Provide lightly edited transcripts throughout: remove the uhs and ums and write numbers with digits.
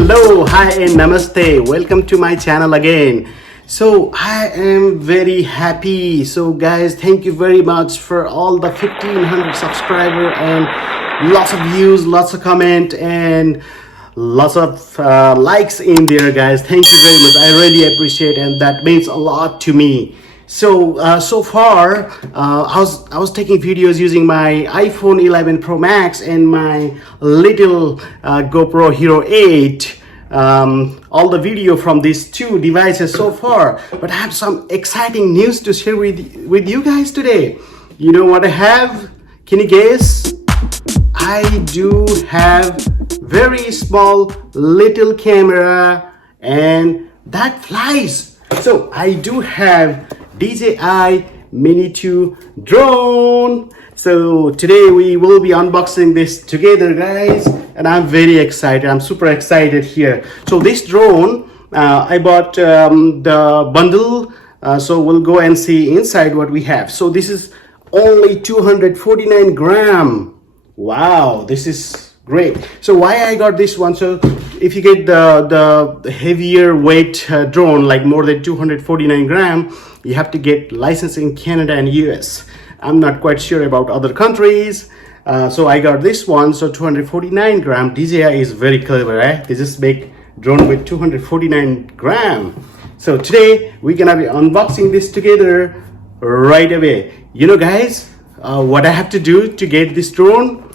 Hello, hi and namaste. Welcome to my channel again. So I am very happy. So guys, thank you very much for all the 1500 subscriber and lots of views, lots of comment and lots of likes in there, guys. Thank you very much. I really appreciate, and that means a lot to me. So far I was taking videos using my iPhone 11 Pro Max and my little GoPro Hero 8, all the video from these two devices so far, but I have some exciting news to share with you guys today. You know what I have? Can you guess? I do have very small little camera and that flies. So I do have DJI Mini2 Drone. So today we will be unboxing this together, guys, and I'm very excited. I'm super excited here. So this drone, I bought the bundle, so we'll go and see inside what we have. So this is only 249 gram. Wow, this is great. So why I got this one? So if you get the heavier weight drone, like more than 249 gram, you have to get license in Canada and US. I'm not quite sure about other countries. So I got this one. So 249 gram. DJI is very clever, right? They just make drone with 249 gram. So today we're gonna be unboxing this together right away. You know, guys, what I have to do to get this drone,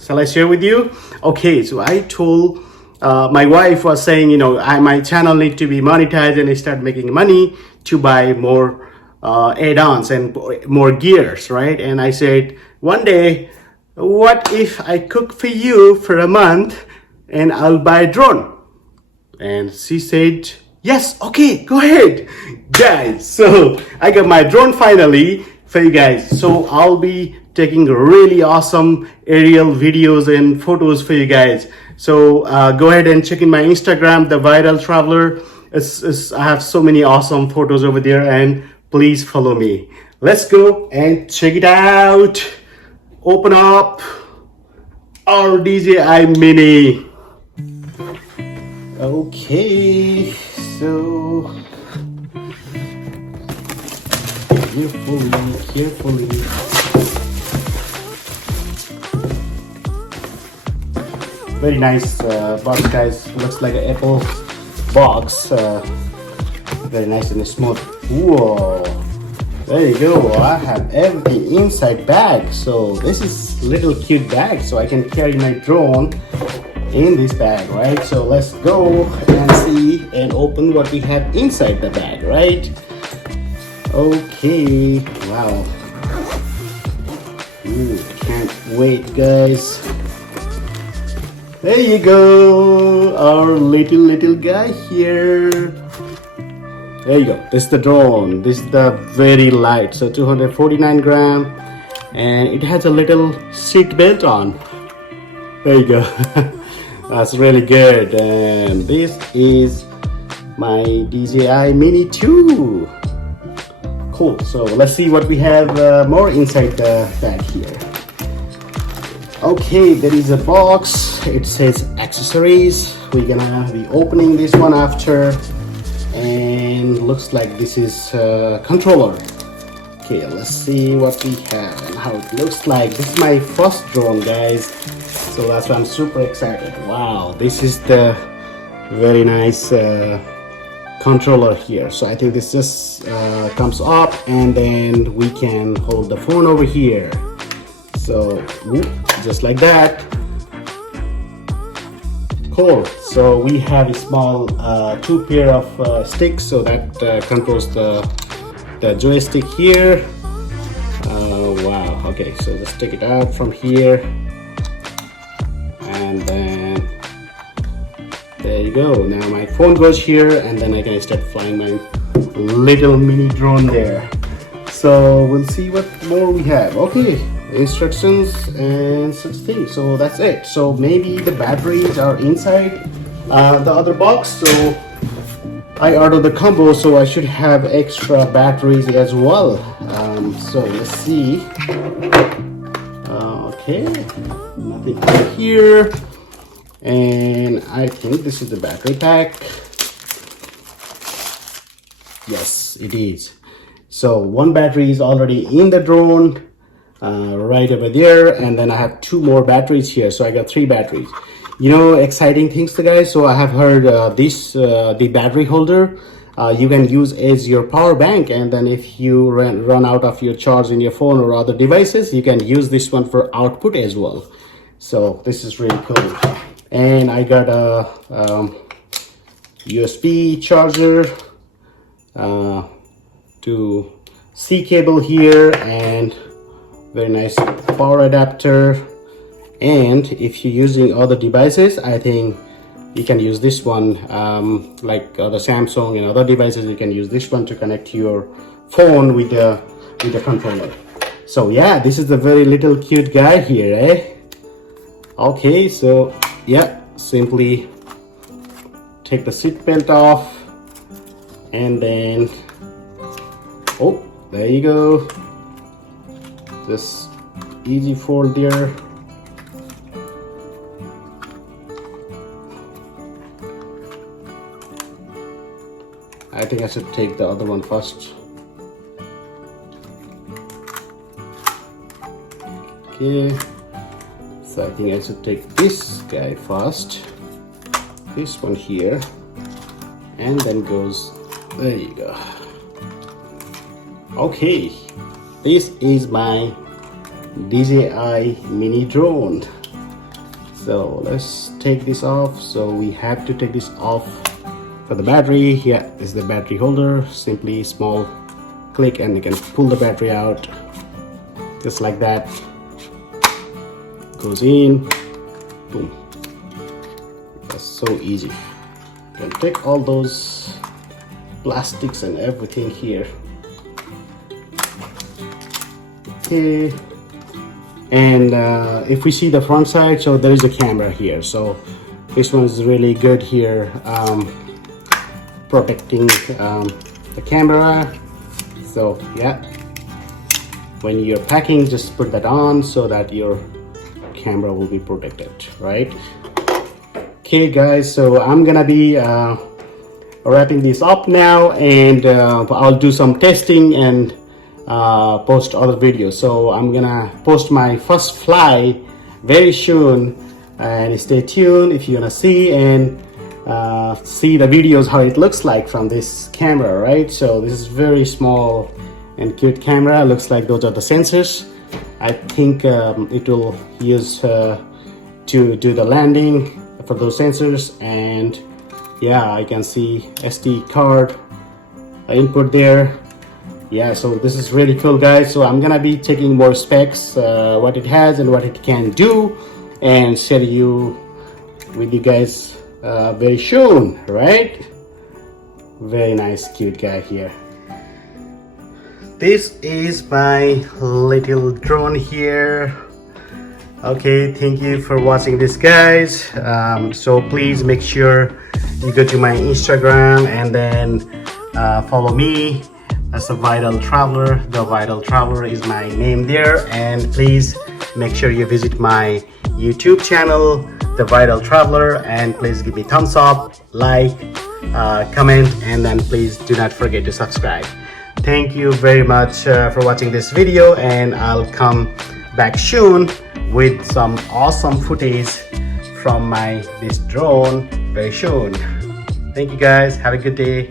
shall I share with you? Okay, so I told my wife was saying, you know, my channel need to be monetized and I start making money to buy more add-ons and more gears, right? And I said, one day, what if I cook for you for a month and I'll buy a drone? And she said, yes, okay, go ahead, guys. So I got my drone finally for you guys. So I'll be taking really awesome aerial videos and photos for you guys. So go ahead and check in my Instagram, The Viral Traveler. I have so many awesome photos over there, and please follow me. Let's go and check it out. Open up our DJI Mini. Okay, so carefully. Very nice box, guys. Looks like an Apple box. Very nice and smooth. Whoa, there you go. I have everything inside bag. So this is little cute bag, so I can carry my drone in this bag, right? So let's go and see and open what we have inside the bag, right? Okay, wow. Can't wait, guys. There you go, our little guy here. There you go. This is the drone. This is the very light, so 249 gram, and it has a little seat belt on. There you go. That's really good. And this is my DJI Mini 2. Cool. So let's see what we have more inside the bag here. Okay, there is a box. It says accessories. We're gonna be opening this one after, and looks like this is a controller. Okay, let's see what we have and how it looks like. This is my first drone, guys, so that's why I'm super excited. Wow, this is the very nice controller here. So I think this just comes up, and then we can hold the phone over here. So just like that. Cool. So we have a small two pair of sticks, so that controls the joystick here. Wow. Okay, so just take it out from here, and then there you go. Now my phone goes here, and then I can start flying my little mini drone there. So we'll see what more we have. Okay, instructions and such things. So that's it. So maybe the batteries are inside the other box. So I ordered the combo, so I should have extra batteries as well. So let's see. Okay, nothing here. And I think this is the battery pack. Yes, it is. So one battery is already in the drone, right over there, and then I have 2 more batteries here, so I got 3 batteries. You know, exciting things, guys. So I have heard the battery holder you can use as your power bank, and then if you run out of your charge in your phone or other devices, you can use this one for output as well. So this is really cool. And I got a USB charger, to C cable here, and very nice power adapter. And if you're using other devices, I think you can use this one, like the Samsung and other devices, you can use this one to connect your phone with the controller. So yeah, this is the very little cute guy here, eh? Okay, so yeah, simply take the seat belt off, and then, oh, there you go. Just easy fold there. I think I should take the other one first. Okay, so I think I should take this guy first. This one here, and then goes, there you go. Okay, this is my DJI Mini drone. So let's take this off. So we have to take this off for the battery. Here is the battery holder. Simply small click and you can pull the battery out just like that. Goes in, boom. That's so easy. You can take all those plastics and everything here. Okay, and if we see the front side, so there is a camera here. So this one is really good here, protecting the camera. So yeah, when you're packing, just put that on so that your camera will be protected, right? Okay guys, so I'm gonna be wrapping this up now, and I'll do some testing and post other videos. So I'm gonna post my first fly very soon, and stay tuned if you wanna see and see the videos how it looks like from this camera, right? So this is very small and cute camera. Looks like those are the sensors. I think it will use to do the landing for those sensors. And yeah, I can see SD card input there. Yeah, so this is really cool guys. So I'm gonna be taking more specs, what it has and what it can do, and share you with you guys very soon, right? Very nice cute guy here. This is my little drone here. Okay, thank you for watching this guys. So please make sure you go to my Instagram and then follow me. That's the Vital Traveler. The Vital Traveler is my name there. And please make sure you visit my YouTube channel, The Vital Traveler, and please give me thumbs up, like, comment, and then please do not forget to subscribe. Thank you very much for watching this video, and I'll come back soon with some awesome footage from this drone very soon. Thank you guys. Have a good day.